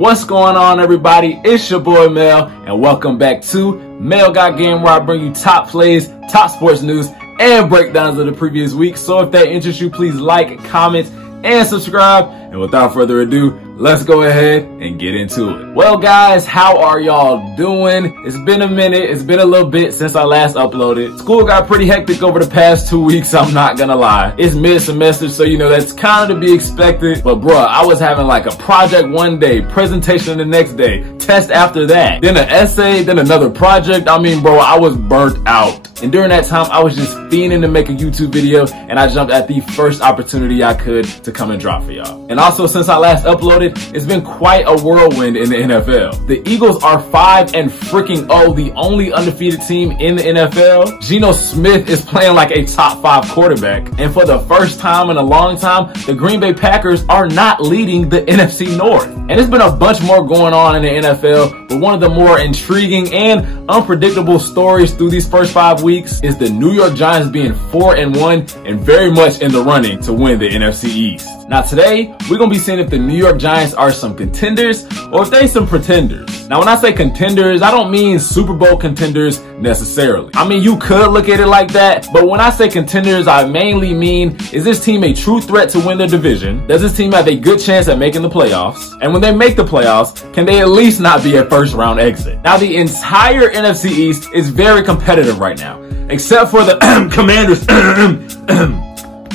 What's going on, everybody? It's your boy Mel, and welcome back to Mel Got Game, where I bring you top plays, top sports news, and breakdowns of the previous week. So if that interests you, please like, comment, and subscribe. And without further ado, let's go ahead and get into it. Well, guys, how are y'all doing? It's been a minute. It's been a little bit since I last uploaded. School got pretty hectic over the past 2 weeks, I'm not gonna lie. It's mid-semester, so you know, that's kind of to be expected. But bruh, I was having like a project one day, presentation the next day, test after that, then an essay, then another project. I mean, bro, I was burnt out. And during that time, I was just fiending to make a YouTube video, and I jumped at the first opportunity I could to come and drop for y'all. And also, since I last uploaded, it's been quite a whirlwind in the NFL. The Eagles are 5-0, the only undefeated team in the NFL. Geno Smith is playing like a top 5 quarterback. And for the first time in a long time, the Green Bay Packers are not leading the NFC North. And there's been a bunch more going on in the NFL, but one of the more intriguing and unpredictable stories through these first 5 weeks is the New York Giants being 4-1 and very much in the running to win the NFC East. Now today, we're going to be seeing if the New York Giants are some contenders or if they some pretenders. Now when I say contenders, I don't mean Super Bowl contenders necessarily. I mean, you could look at it like that, but when I say contenders, I mainly mean, is this team a true threat to win their division? Does this team have a good chance at making the playoffs? And when they make the playoffs, can they at least not be a first round exit? Now the entire NFC East is very competitive right now, except for the Commanders.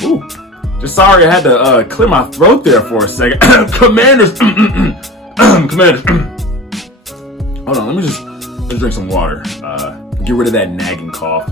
Ooh. Just sorry I had to clear my throat there for a second. Commanders. Commanders. Hold on, let's drink some water. Get rid of that nagging cough.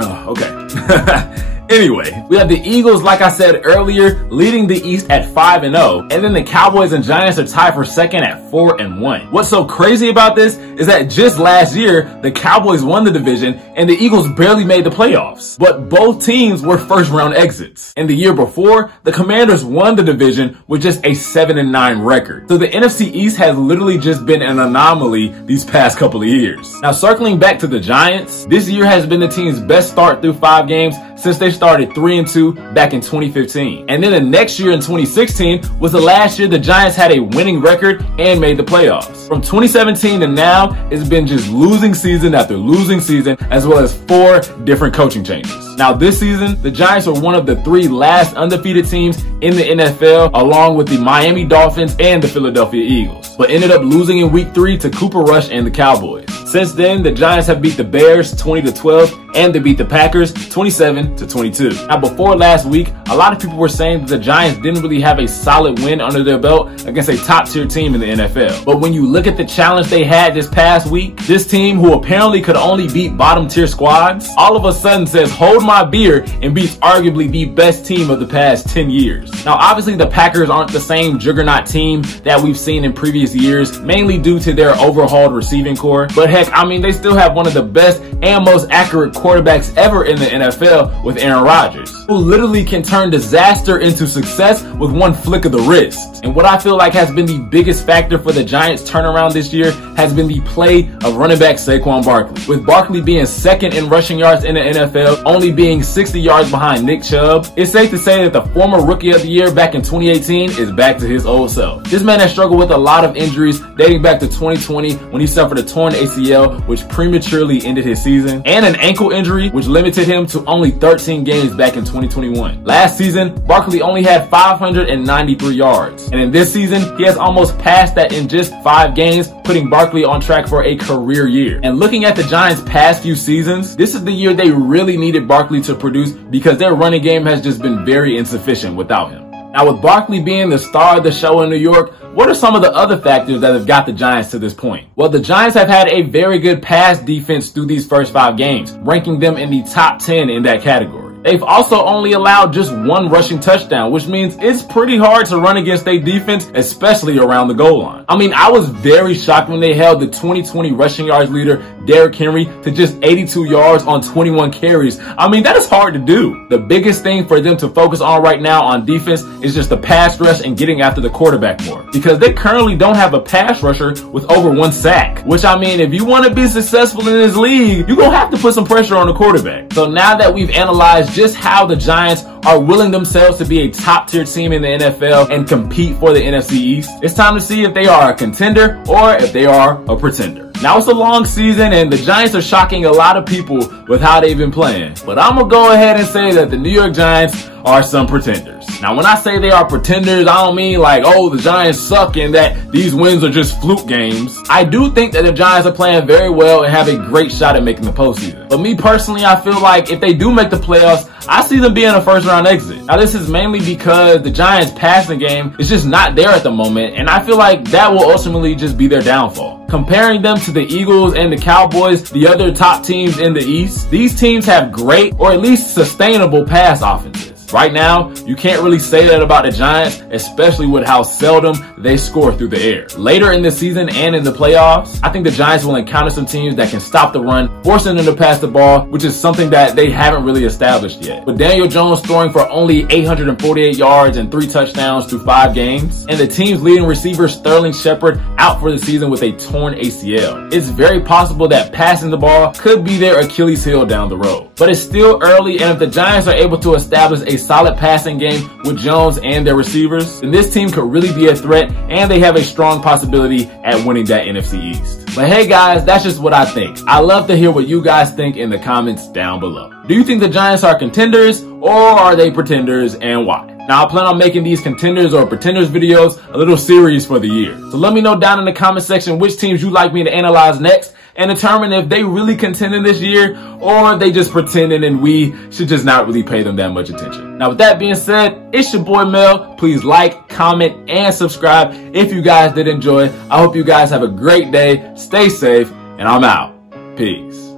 Oh, okay. Anyway, we have the Eagles, like I said earlier, leading the East at 5-0, and then the Cowboys and Giants are tied for second at 4-1. What's so crazy about this is that just last year, the Cowboys won the division and the Eagles barely made the playoffs. But both teams were first round exits. And the year before, the Commanders won the division with just a 7-9 record. So the NFC East has literally just been an anomaly these past couple of years. Now circling back to the Giants, this year has been the team's best start through 5 games since they started 3-2 back in 2015. And then the next year in 2016 was the last year the Giants had a winning record and made the playoffs. From 2017 to now, it's been just losing season after losing season, as well as 4 different coaching changes. Now this season, the Giants are one of the 3 last undefeated teams in the NFL, along with the Miami Dolphins and the Philadelphia Eagles, but ended up losing in week 3 to Cooper Rush and the Cowboys. Since then, the Giants have beat the Bears 20-12, and they beat the Packers 27-22. Now before last week, a lot of people were saying that the Giants didn't really have a solid win under their belt against a top tier team in the NFL. But when you look at the challenge they had this past week, this team, who apparently could only beat bottom tier squads, all of a sudden says, hold my beer, and beats arguably the best team of the past 10 years. Now obviously the Packers aren't the same juggernaut team that we've seen in previous years, mainly due to their overhauled receiving core. But heck, I mean, they still have one of the best and most accurate quarterbacks ever in the NFL with Aaron Rodgers, who literally can turn disaster into success with one flick of the wrist. And what I feel like has been the biggest factor for the Giants' turnaround this year has been the play of running back Saquon Barkley. With Barkley being second in rushing yards in the NFL, only being 60 yards behind Nick Chubb, it's safe to say that the former Rookie of the Year back in 2018 is back to his old self. This man has struggled with a lot of injuries dating back to 2020 when he suffered a torn ACL, which prematurely ended his season, and an ankle injury, which limited him to only 13 games back in 2021. Last season, Barkley only had 593 yards. And in this season, he has almost passed that in just 5 games, putting Barkley on track for a career year. And looking at the Giants' past few seasons, this is the year they really needed Barkley to produce because their running game has just been very insufficient without him. Now with Barkley being the star of the show in New York, what are some of the other factors that have got the Giants to this point? Well, the Giants have had a very good pass defense through these first 5 games, ranking them in the top 10 in that category. They've also only allowed just 1 rushing touchdown, which means it's pretty hard to run against their defense, especially around the goal line. I mean, I was very shocked when they held the 2020 rushing yards leader, Derrick Henry, to just 82 yards on 21 carries. I mean, that is hard to do. The biggest thing for them to focus on right now on defense is just the pass rush and getting after the quarterback more, because they currently don't have a pass rusher with over 1 sack, which, I mean, if you want to be successful in this league, you're going to have to put some pressure on the quarterback. So now that we've analyzed realize just how the Giants are willing themselves to be a top-tier team in the NFL and compete for the NFC East. It's time to see if they are a contender or if they are a pretender. Now, it's a long season and the Giants are shocking a lot of people with how they've been playing. But I'm going to go ahead and say that the New York Giants are some pretenders. Now, when I say they are pretenders, I don't mean like, oh, the Giants suck and that these wins are just fluke games. I do think that the Giants are playing very well and have a great shot at making the postseason. But me personally, I feel like if they do make the playoffs, I see them being a first-round exit. Now, this is mainly because the Giants' passing game is just not there at the moment, and I feel like that will ultimately just be their downfall. Comparing them to the Eagles and the Cowboys, the other top teams in the East, these teams have great or at least sustainable pass offenses. Right now, you can't really say that about the Giants, especially with how seldom they score through the air. Later in the season and in the playoffs, I think the Giants will encounter some teams that can stop the run, forcing them to pass the ball, which is something that they haven't really established yet. With Daniel Jones throwing for only 848 yards and 3 touchdowns through 5 games, and the team's leading receiver Sterling Shepard out for the season with a torn ACL, it's very possible that passing the ball could be their Achilles heel down the road. But it's still early, and if the Giants are able to establish a solid passing game with Jones and their receivers, then this team could really be a threat, and they have a strong possibility at winning that NFC East. But hey guys, that's just what I think. I love to hear what you guys think in the comments down below. Do you think the Giants are contenders or are they pretenders, and why? Now, I plan on making these contenders or pretenders videos a little series for the year. So let me know down in the comment section which teams you'd like me to analyze next and determine if they really contending this year or they just pretending and we should just not really pay them that much attention. Now, with that being said, it's your boy Mel. Please like, comment, and subscribe if you guys did enjoy. I hope you guys have a great day. Stay safe, and I'm out. Peace.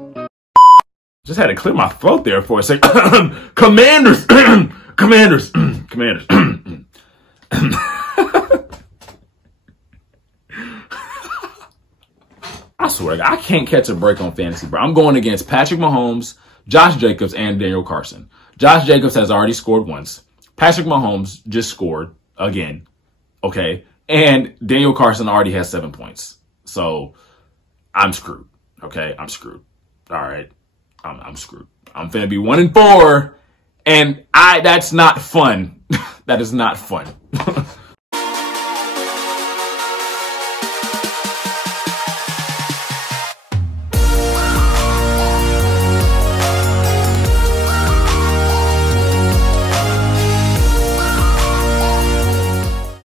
Just had to clear my throat there for a second. Commanders! Commanders! Commanders! I swear, I can't catch a break on fantasy, bro. I'm going against Patrick Mahomes, Josh Jacobs, and Daniel Carson. Josh Jacobs has already scored once. Patrick Mahomes just scored again. Okay. And Daniel Carson already has 7 points. So I'm screwed. Okay. I'm screwed. All right. I'm screwed. I'm finna be 1-4. And that's not fun. That is not fun.